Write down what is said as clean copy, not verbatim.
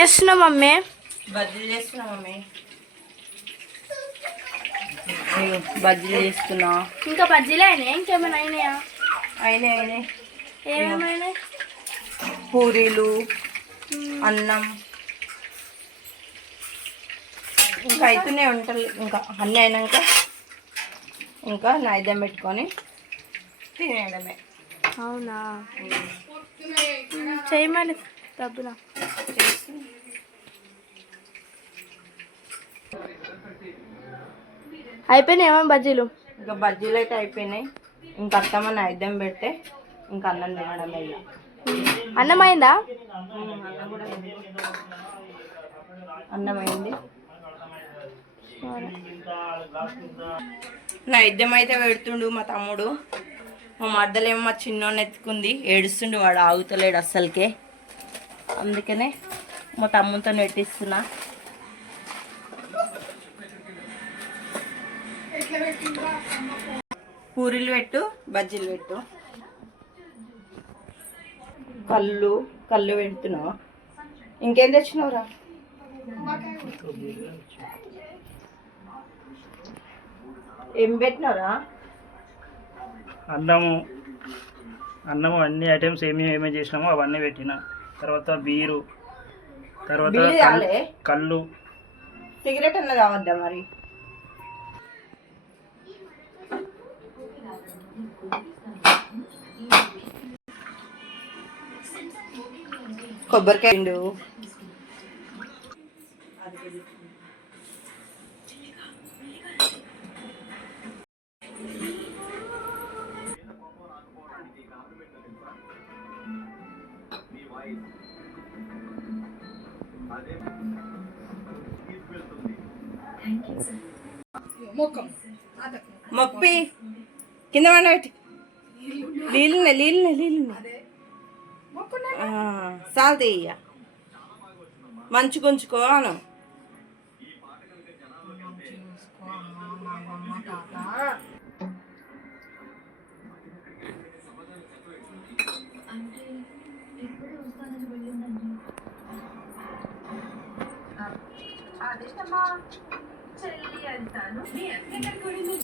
చేస్తున్నా మమ్మీ? బజ్జీలు చేస్తున్నా మమ్మీ. బజ్జీలు చేస్తున్నా. ఇంకా బజ్జీలు అయినాయి? ఇంకేమైనా అయినాయా? అయినాయి. ఏమేమైనా? పూరీలు, అన్నం, ఇంకా అయితేనే ఉంటాయి. ఇంకా అన్నీ అయినాక ఇంకా నైద్యం పెట్టుకొని తినేయడమే. అవునా? చేయమని డబ్బులా అయిపోయినాయి ఏమో బజ్జీలు. ఇంకా బజ్జీలు అయితే అయిపోయినాయి. ఇంకా అత్తమ్మ నైద్యం పెడితే ఇంకా అన్నం తినడమే. అన్నం అయిందా? అన్నం అయింది. నైద్యం అయితే పెడుతుండు మా తమ్ముడు. మా మద్దలేమో మా చిన్నోని ఎత్తుకుంది, ఏడుస్తుండు. వాడు ఆగుతలేడు అస్సలకే. అందుకనే మా తమ్ముతో నెట్టిస్తున్నా. పూరీలు పెట్టు, బజ్జీలు పెట్టు. కళ్ళు పెడుతున్నావు. ఇంకేం తెచ్చినావురా? ఏం పెట్టినావురా? అన్నము అన్ని ఐటమ్స్ ఏమేమి చేసినామో అవన్నీ పెట్టిన. తర్వాత బీరు, తర్వాత కళ్ళు. సిగరెట్ అన్న కావద్దా మరి? కొబ్బరికాయ మొప్పి కింద పండబెట్టి. నీళ్ళు సాల్ట్ ఇయ్య, మంచి గుంచుకో అను.